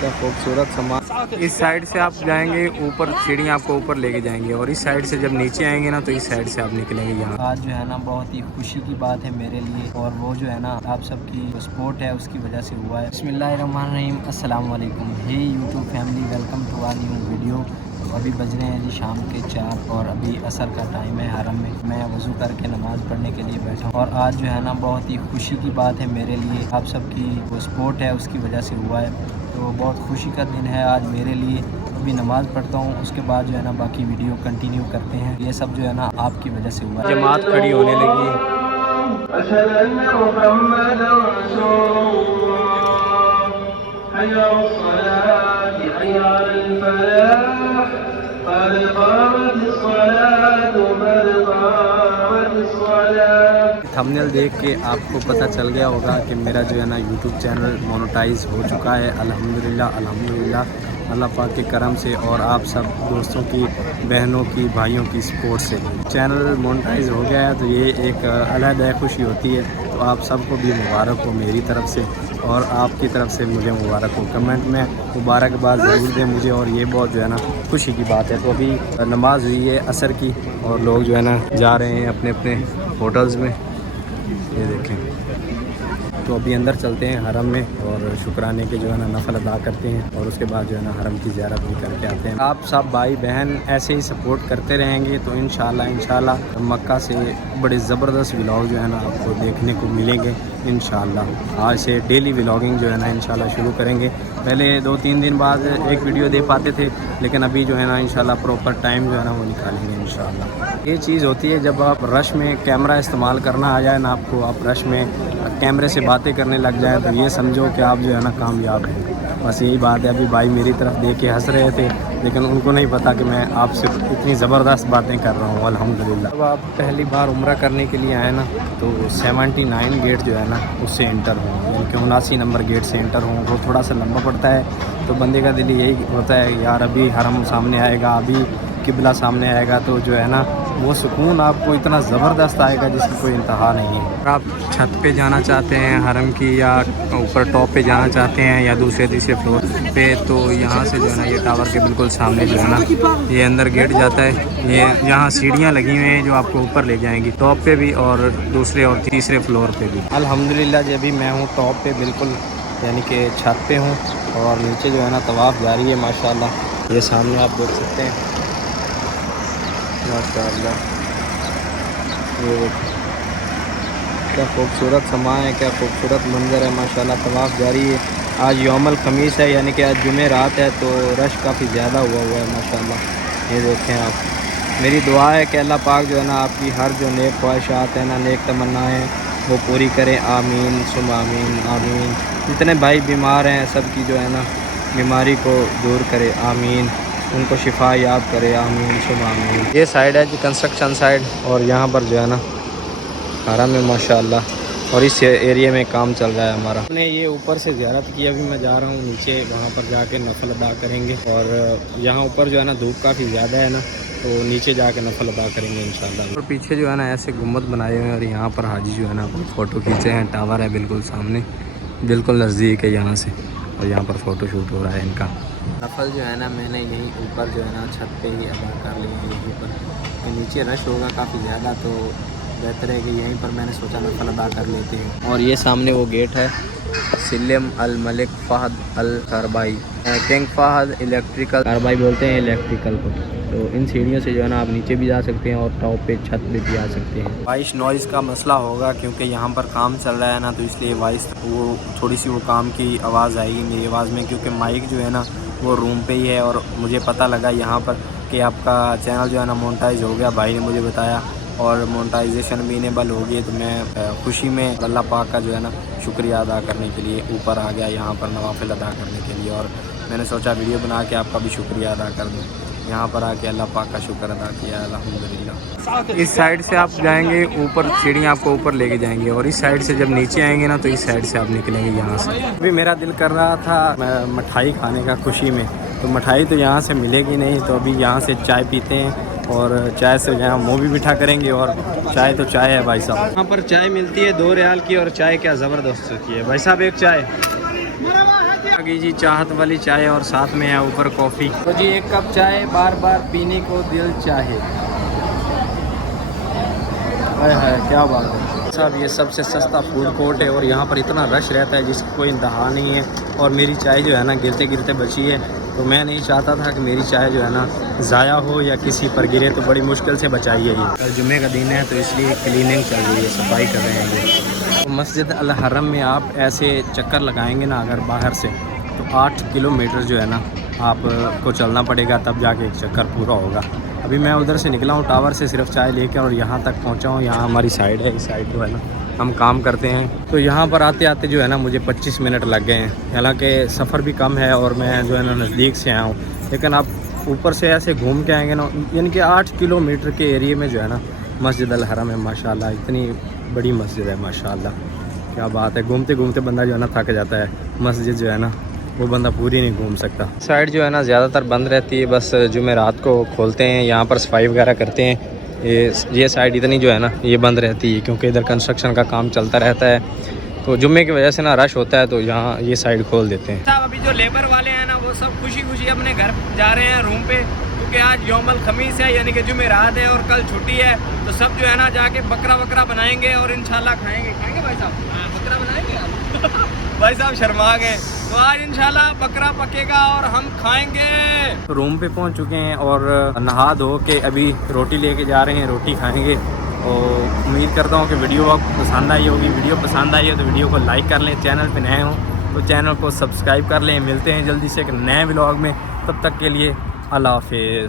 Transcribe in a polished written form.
क्या खूबसूरत समा। इस साइड से आप जाएंगे ऊपर, सीढ़ियाँ आपको ऊपर लेके जाएंगे और इस साइड से जब नीचे आएंगे ना तो इस साइड से आप निकलेंगे यहाँ। आज जो है ना बहुत ही खुशी की बात है मेरे लिए, और वो जो है ना आप सबकी सपोर्ट है उसकी वजह से हुआ है। बिस्मिल्लाहिर्रहमानिर्रहीम, अस्सलाम वालेकुम। Hey YouTube family, welcome to a new video. अभी बज रहे हैं जी शाम के 4 और अभी असर का टाइम है। हरम में मैं वज़ू करके नमाज़ पढ़ने के लिए बैठा हूँ, और आज जो है ना बहुत ही खुशी की बात है मेरे लिए, आप सबकी वो सपोर्ट है उसकी वजह से हुआ है। तो बहुत खुशी का दिन है आज मेरे लिए। अभी नमाज़ पढ़ता हूँ, उसके बाद जो है ना बाकी वीडियो कंटिन्यू करते हैं। ये सब जो है ना आपकी वजह से हुआ है। जमात खड़ी होने लगी। थंबनेल देख के आपको पता चल गया होगा कि मेरा जो है ना यूट्यूब चैनल मोनेटाइज हो चुका है। अल्हम्दुलिल्लाह अल्हम्दुलिल्लाह, अल्लाह पाक के करम से और आप सब दोस्तों की, बहनों की, भाइयों की सपोर्ट से चैनल मोनेटाइज हो गया है। तो ये एक अलग खुशी होती है। तो आप सबको भी मुबारक हो मेरी तरफ से, और आपकी तरफ से मुझे मुबारक हो। कमेंट में मुबारकबाद ज़रूर दें मुझे, और ये बहुत जो है ना खुशी की बात है। तो अभी नमाज़ हुई है असर की, और लोग जो है ना जा रहे हैं अपने अपने होटल्स में। ये देखें, तो अभी अंदर चलते हैं हरम में, और शुक्राने के जो है ना नफल अदा करते हैं, और उसके बाद जो है ना हरम की ज़ियारत भी करके आते हैं। आप सब भाई बहन ऐसे ही सपोर्ट करते रहेंगे तो इंशाल्लाह मक्का से बड़े ज़बरदस्त व्लॉग जो है ना आपको देखने को मिलेंगे इंशाल्लाह। आज से डेली व्लॉगिंग जो है ना इंशाल्लाह शुरू करेंगे। पहले 2-3 दिन बाद एक वीडियो दे पाते थे, लेकिन अभी जो है ना इंशाल्लाह प्रॉपर टाइम जो है ना वो निकालेंगे इंशाल्लाह। ये चीज़ होती है जब आप रश में कैमरा इस्तेमाल करना आ जाए ना आपको, आप रश में कैमरे से बातें करने लग जाएं, तो ये समझो कि आप जो है ना कामयाब हैं। बस यही बात है। अभी भाई मेरी तरफ देख के हंस रहे थे, लेकिन उनको नहीं पता कि मैं आपसे इतनी ज़बरदस्त बातें कर रहा हूँ अल्हम्दुलिल्लाह। जब आप पहली बार उम्रा करने के लिए आए ना तो 79 गेट जो है ना उससे इंटर हों, यानी कि 79 नंबर गेट से इंटर हों। वो थोड़ा सा लंबा पड़ता है, तो बंदे का दिल यही होता है यार अभी हरम सामने आएगा, अभी किबला सामने आएगा, तो जो है ना वो सुकून आपको इतना ज़बरदस्त आएगा जिसकी कोई इंतहा नहीं है। आप छत पे जाना चाहते हैं हरम की, या ऊपर टॉप पे जाना चाहते हैं, या दूसरे तीसरे फ्लोर पे, तो यहाँ से जो है ना ये टावर के बिल्कुल सामने जो है ना ये अंदर गेट जाता है। ये यहाँ सीढ़ियाँ लगी हुई हैं जो आपको ऊपर ले जाएंगी, टॉप पे भी और दूसरे और तीसरे फ्लोर पे भी। अल्हम्दुलिल्लाह जब भी मैं हूँ टॉप पे बिल्कुल, यानी कि छत पे हूँ, और नीचे जो है ना तवाफ़ जारी है माशाल्लाह। ये सामने आप देख सकते हैं माशाल्लाह। ये क्या खूबसूरत समा है, क्या खूबसूरत मंज़र है माशाल्लाह। तवाफ़ जारी है। आज यौमुल ख़मीस है, यानी कि आज जुमे रात है, तो रश काफ़ी ज़्यादा हुआ है माशाल्लाह। ये देखें आप, मेरी दुआ है कि अल्लाह पाक जो है ना आपकी हर जो नेक ख्वाहिशात हैं ना, नेक तमन्नाएँ वो पूरी करें। आमीन सुम आमीन आमीन। जितने भाई बीमार हैं सबकी जो है ना बीमारी को दूर करे, आमीन। उनको शिफा याब करे, आमीन सुम आमीन। ये साइड है जी कंस्ट्रक्शन साइड, और यहाँ पर जो है ना हरम में माशाल्लाह, और इस एरिया में काम चल रहा है हमारा। हमने ये ऊपर से ज़ियारत की, अभी मैं जा रहा हूँ नीचे, वहाँ पर जाके नफल अदा करेंगे। और यहाँ ऊपर जो है ना धूप काफ़ी ज़्यादा है ना, तो नीचे जाके नफल अदा करेंगे इंशाल्लाह। और पीछे जो है ना ऐसे गुम्बद बनाए हुए हैं, और यहाँ पर हाजी जो है ना फ़ोटो खींचे हैं। टावर है बिल्कुल सामने, बिल्कुल नज़दीक है यहाँ से, और यहाँ पर फ़ोटो शूट हो रहा है इनका। नफल जो है ना मैंने यहीं ऊपर जो है ना छत पे ही अदा कर ली है यहीं पर, तो नीचे रश होगा काफ़ी ज़्यादा, तो बेहतर है कि यहीं पर मैंने सोचा नफल अदा कर लेते हैं। और ये सामने वो गेट है, सिलम अल मलिक फ़हद अल करबाई, किंग फ़हद इलेक्ट्रिकल करबाई बोलते हैं इलेक्ट्रिकल को। तो इन सीढ़ियों से जो है ना आप नीचे भी जा सकते हैं, और टॉप पे छत पे भी आ सकते हैं। वॉइस नॉइज़ का मसला होगा क्योंकि यहाँ पर काम चल रहा है ना, तो इसलिए वॉइस वो थोड़ी सी वो काम की आवाज़ आएगी मेरी आवाज़ में, क्योंकि माइक जो है ना वो रूम पे ही है। और मुझे पता लगा यहाँ पर कि आपका चैनल जो है ना मोनेटाइज हो गया, भाई ने मुझे बताया, और मोनेटाइजेशन भी इनेबल हो गई। तो मैं खुशी में अल्लाह पाक का जो है ना शुक्रिया अदा करने के लिए ऊपर आ गया यहाँ पर नवाफिल अदा करने के लिए, और मैंने सोचा वीडियो बना के आपका भी शुक्रिया अदा कर दूँ। यहाँ पर आके अल्लाह पाक का शुक्र अदा किया अल्हम्दुलिल्लाह। इस साइड से आप जाएंगे ऊपर, सीढ़ियाँ आपको ऊपर लेके जाएंगे, और इस साइड से जब नीचे आएंगे ना तो इस साइड से आप निकलेंगे यहाँ से। अभी मेरा दिल कर रहा था मिठाई खाने का खुशी में, तो मिठाई तो यहाँ से मिलेगी नहीं, तो अभी यहाँ से चाय पीते हैं, और चाय से यहाँ मुँह भी मीठा करेंगे। और चाय तो चाय है भाई साहब, यहाँ पर चाय मिलती है 2 रियाल की, और चाय क्या ज़बरदस्त होती है भाई साहब। एक चाय आ गई जी चाहत वाली चाय और साथ में है ऊपर कॉफ़ी। तो जी एक कप चाय बार बार पीने को दिल चाहे। हाय हाय क्या बात है साहब, ये सबसे सस्ता फूड कोर्ट है और यहाँ पर इतना रश रहता है जिसकी कोई इंतहा नहीं है। और मेरी चाय जो है ना गिरते गिरते बची है, तो मैं नहीं चाहता था कि मेरी चाय जो है ना ज़ाया हो या किसी पर गिरे, तो बड़ी मुश्किल से बचाई है। ये कल जुमे का दिन है तो इसलिए क्लीनिंग चल रही है, सफाई कर रहे हैं ये। तो मस्जिद अल हरम में आप ऐसे चक्कर लगाएंगे ना अगर बाहर से, तो 8 किलोमीटर जो है ना आपको चलना पड़ेगा, तब जाके एक चक्कर पूरा होगा। अभी मैं उधर से निकला हूँ टावर से सिर्फ चाय लेकर और यहाँ तक पहुँचा हूँ। यहाँ हमारी साइड है, इस साइड जो है ना हम काम करते हैं। तो यहाँ पर आते आते जो है ना मुझे 25 मिनट लग गए हैं। हालांकि सफ़र भी कम है और मैं जो है ना नज़दीक से आया हूँ, लेकिन आप ऊपर से ऐसे घूम के आएंगे ना, यानी कि 8 किलोमीटर के एरिए में जो है ना मस्जिद अल हरम है। माशाल्लाह इतनी बड़ी मस्जिद है, माशाल्लाह क्या बात है। घूमते घूमते बंदा जो है ना थक जाता है। मस्जिद जो है ना वो बंदा पूरी नहीं घूम सकता। साइड जो है ना ज़्यादातर बंद रहती है, बस जुमेरात को खोलते हैं, यहाँ पर सफाई वगैरह करते हैं। ये साइड इतनी जो है ना ये बंद रहती है क्योंकि इधर कंस्ट्रक्शन का काम चलता रहता है, तो जुम्मे की वजह से ना रश होता है, तो यहाँ ये साइड खोल देते हैं। साहब अभी जो लेबर वाले हैं ना वो सब खुशी खुशी अपने घर जा रहे हैं रूम पे, क्योंकि आज यौमल खमीस है यानी कि जुमेरात है और कल छुट्टी है। तो सब जो है ना जाके बकरा वकरा बनाएंगे और इंशाल्लाह खाएंगे भाई साहब, बकरा बनाएंगे भाई साहब शर्मा गए। तो आज इंशाल्लाह बकरा पकेगा और हम खाएंगे। तो रूम पे पहुंच चुके हैं और नहा धो के अभी रोटी लेके जा रहे हैं, रोटी खाएंगे। और उम्मीद करता हूं कि वीडियो आपको पसंद आई होगी। वीडियो पसंद आई है तो वीडियो को लाइक कर लें, चैनल पे नए हों तो चैनल को सब्सक्राइब कर लें। मिलते हैं जल्दी से एक नए व्लॉग में, तब तक के लिए अल्लाह हाफिज़।